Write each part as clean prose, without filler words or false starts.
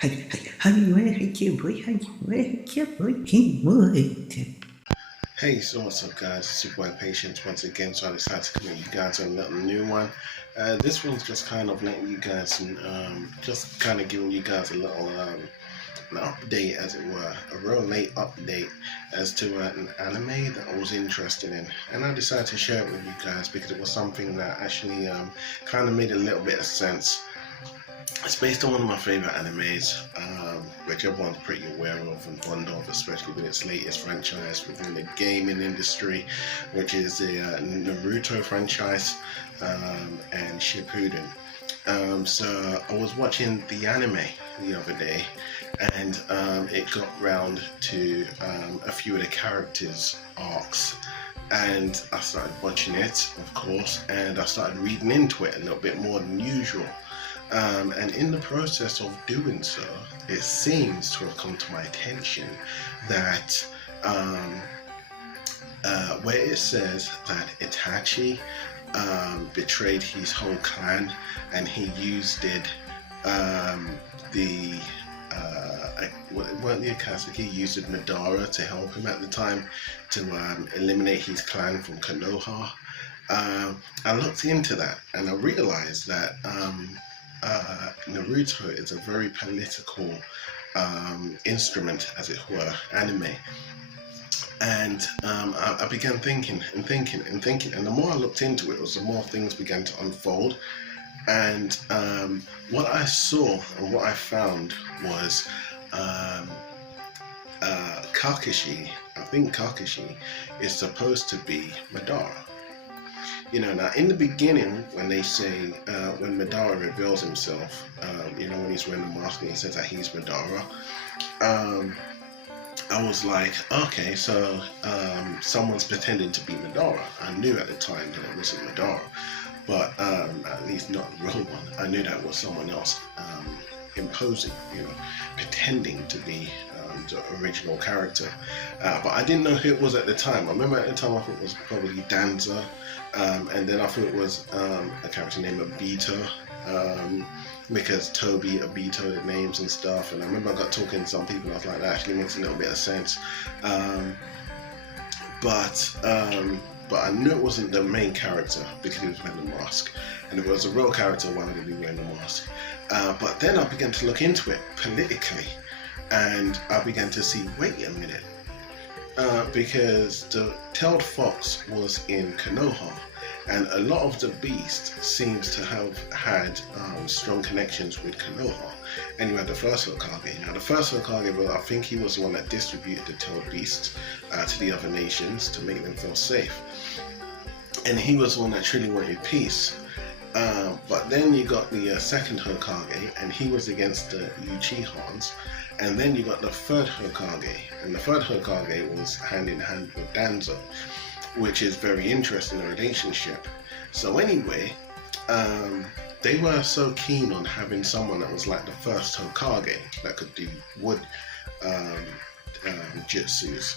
Hey, so what's up, guys? It's your boy Patience once again. So I decided to come at you guys on a little new one. This one's just kind of letting you guys, just kind of giving you guys a little an update, as it were, a real late update as to an anime that I was interested in, and I decided to share it with you guys because it was something that actually kind of made a little bit of sense. It's based on one of my favorite animes, which everyone's pretty aware of and fond of, especially with its latest franchise within the gaming industry, which is the Naruto franchise and Shippuden. So I was watching the anime the other day, and it got round to a few of the characters' arcs. And I started watching it, of course, and I started reading into it a little bit more than usual. And in the process of doing so, it seems to have come to my attention that where it says that Itachi betrayed his whole clan and he used it, the weren't the Akatsuki, he used Madara to help him at the time to eliminate his clan from Konoha. I looked into that and I realized that Naruto is a very political instrument, as it were, anime. And I began thinking and thinking and thinking, and the more I looked into it, the more things began to unfold. And what I saw and what I found was Kakashi. I think Kakashi is supposed to be Madara. Now in the beginning, when they say, when Madara reveals himself, when he's wearing the mask and he says that he's Madara, I was like, okay, so someone's pretending to be Madara. I knew at the time that it wasn't Madara, but at least not the real one. I knew that was someone else imposing, pretending to be the original character. But I didn't know who it was at the time. I remember at the time I thought it was probably Danza, and then I thought it was a character named Obito, because Toby, Obito, the names and stuff. And I remember I got talking to some people and I was like, that actually makes a little bit of sense. But I knew it wasn't the main character because he was wearing the mask. And if it was a real character, why would he be wearing the mask? But then I began to look into it politically, and I began to see, wait a minute, because the tailed fox was in Konoha, and a lot of the beast seems to have had strong connections with Konoha. And you had the first Hokage. Now the first Hokage, well, I think he was the one that distributed the tailed beasts to the other nations to make them feel safe. And he was the one that truly wanted peace. But then you got the second Hokage, and he was against the Uchihas. And then you got the third Hokage, and the third Hokage was hand in hand with Danzo, which is very interesting, the relationship. So anyway, they were so keen on having someone that was like the first Hokage that could do wood jutsus.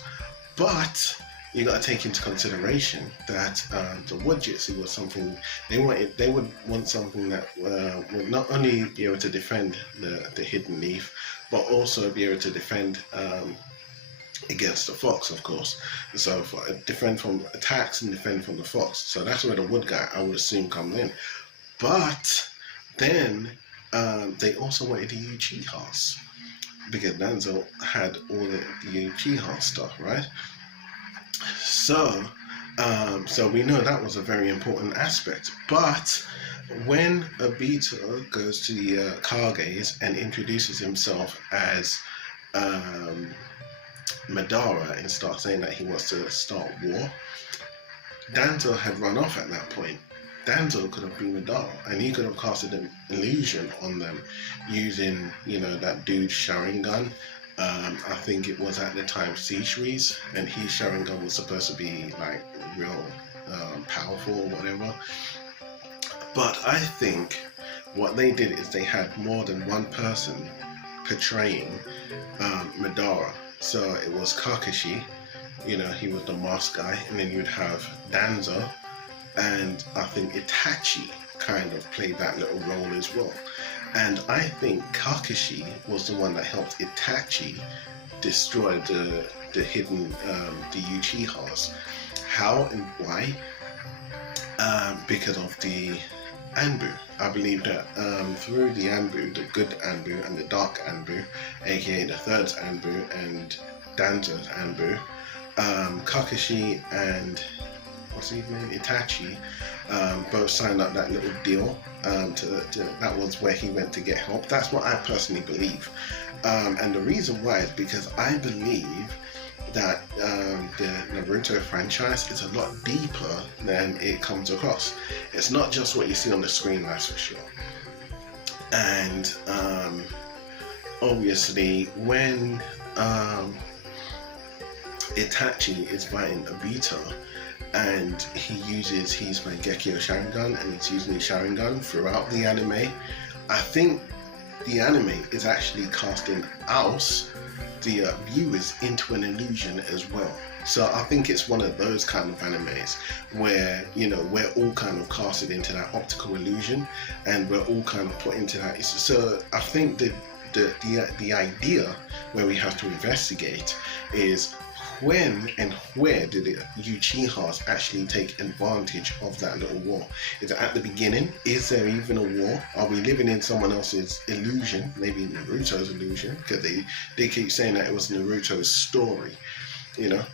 But you got to take into consideration that the wood jutsu was something they wanted. They would want something that would not only be able to defend the hidden leaf, but also be able to defend against the fox, of course. So defend from attacks and defend from the fox. So that's where the wood guy, I would assume, comes in. But then they also wanted the Uchihas, because Danzo had all the Uchiha stuff, right? So we know that was a very important aspect. But when Obito goes to the Kages and introduces himself as Madara and starts saying that he wants to start war, Danzo had run off at that point. Danzo could have been Madara, and he could have casted an illusion on them using, that dude's Sharingan. I think it was at the time Seishri's, and his Sharingan was supposed to be like real powerful or whatever. But I think what they did is they had more than one person portraying Madara. So it was Kakashi, he was the mask guy, and then you'd have Danzo, and I think Itachi kind of played that little role as well. And I think Kakashi was the one that helped Itachi destroy the hidden the Uchihas. How and why? Because of the Anbu. I believe that through the Anbu, the good Anbu and the dark Anbu, aka the third Anbu and Danzo's Anbu, Kakashi and what's his name, Itachi, both signed up that little deal. That was where he went to get help. That's what I personally believe, and the reason why is because I believe that the Naruto franchise is a lot deeper than it comes across. It's not just what you see on the screen, that's for sure. And obviously, when Itachi is fighting Obito and he uses his Mangekyo Sharingan and he's using his Sharingan throughout the anime, I think the anime is actually casting us, the viewers, into an illusion as well. So I think it's one of those kind of animes where, you know, we're all kind of casted into that optical illusion and we're all kind of put into that. So I think the idea where we have to investigate is when and where did the Uchihas actually take advantage of that little war? Is it at the beginning? Is there even a war? Are we living in someone else's illusion? Maybe Naruto's illusion, because they keep saying that it was Naruto's story, you know?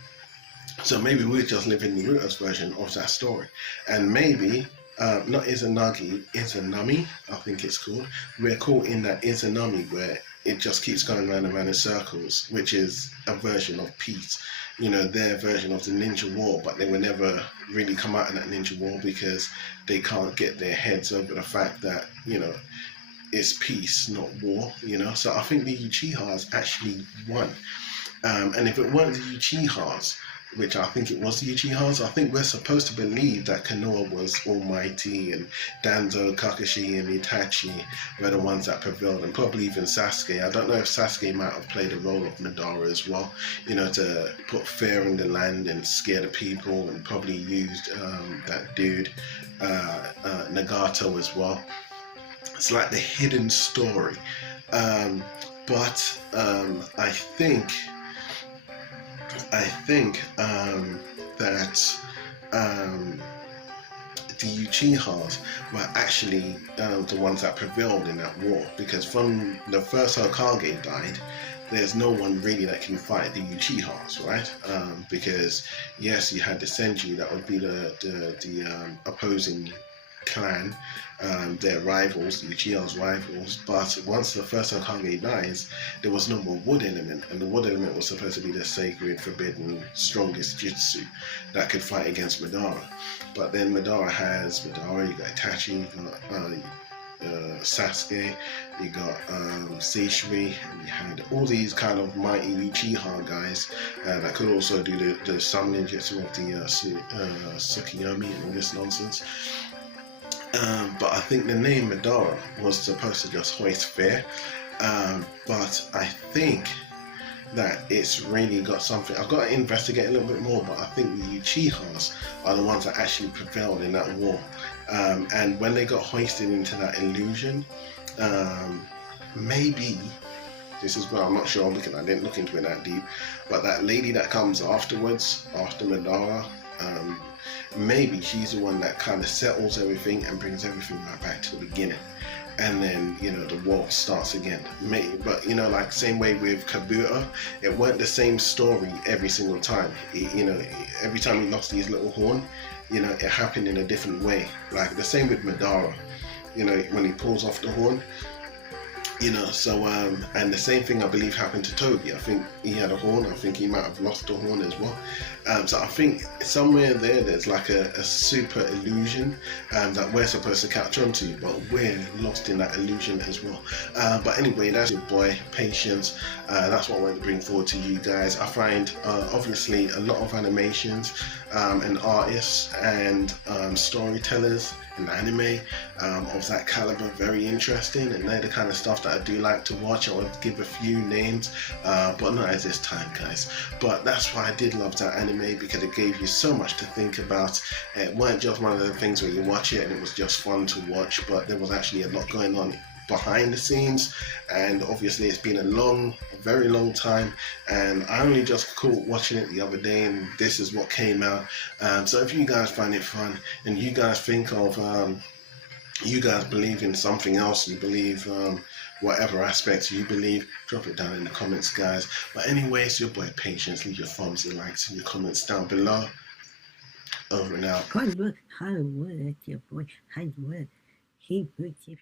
So maybe we're just living Naruto's version of that story. And maybe, not Izanagi, Izanami, I think it's called. We're caught in that Izanami where it just keeps going round and round in circles, which is a version of peace. You know, their version of the ninja war, but they will never really come out in that ninja war because they can't get their heads over the fact that, you know, it's peace, not war, you know. So I think the Uchihas actually won. And if it weren't the Uchihas, which I think it was the Uchihas, I think we're supposed to believe that Konoha was almighty and Danzo, Kakashi and Itachi were the ones that prevailed, and probably even Sasuke. I don't know if Sasuke might have played a role of Madara as well, you know, to put fear in the land and scare the people, and probably used that dude, Nagato as well. It's like the hidden story. But I think that the Uchihas were actually the ones that prevailed in that war, because from the first Hokage died, there's no one really that can fight the Uchihas, right? Because yes, you had the Senju, that would be the opposing clan, their rivals, the Uchiha's rivals. But once the first Hokage dies, there was no more wood element, and the wood element was supposed to be the sacred, forbidden, strongest jutsu that could fight against Madara. But then you got Itachi, you got Sasuke, you got Seishri, and you had all these kind of mighty Uchiha guys that could also do the summoning jutsu of the Tsukiyomi and all this nonsense. But I think the name Madara was supposed to just hoist fear, but I think that it's really got something. I've got to investigate a little bit more, but I think the Uchihas are the ones that actually prevailed in that war, and when they got hoisted into that illusion, maybe, this is where I'm not sure because I didn't look into it that deep, but that lady that comes afterwards, after Madara, maybe she's the one that kind of settles everything and brings everything right back to the beginning, and then, you know, the war starts again. Maybe, but you know, like same way with Kabuto, it weren't the same story every single time. You know, every time he lost his little horn, you know, it happened in a different way. Like the same with Madara, you know, when he pulls off the horn, you know. So and the same thing I believe happened to Toby. I think he had a horn, I think he might have lost a horn as well. So I think somewhere there's like a super illusion that we're supposed to catch on to, but we're lost in that illusion as well. But anyway, that's your boy Patience. That's what I want to bring forward to you guys. I find obviously a lot of animations and artists and storytellers in anime of that caliber very interesting, and they're the kind of stuff that I do like to watch. I would give a few names, but not at this time, guys. But that's why I did love that anime, because it gave you so much to think about. It weren't just one of the things where you watch it and it was just fun to watch, but there was actually a lot going on behind the scenes, and obviously it's been a very long time, and I only just caught watching it the other day, and this is what came out. So if you guys find it fun, and you guys think of you guys believe in something else, you believe whatever aspects you believe, drop it down in the comments, guys. But anyways, your boy Patience. Leave your thumbs, your likes, and your comments down below. Over and out. Hollywood, Hollywood, that's your boy, Hollywood. He puts it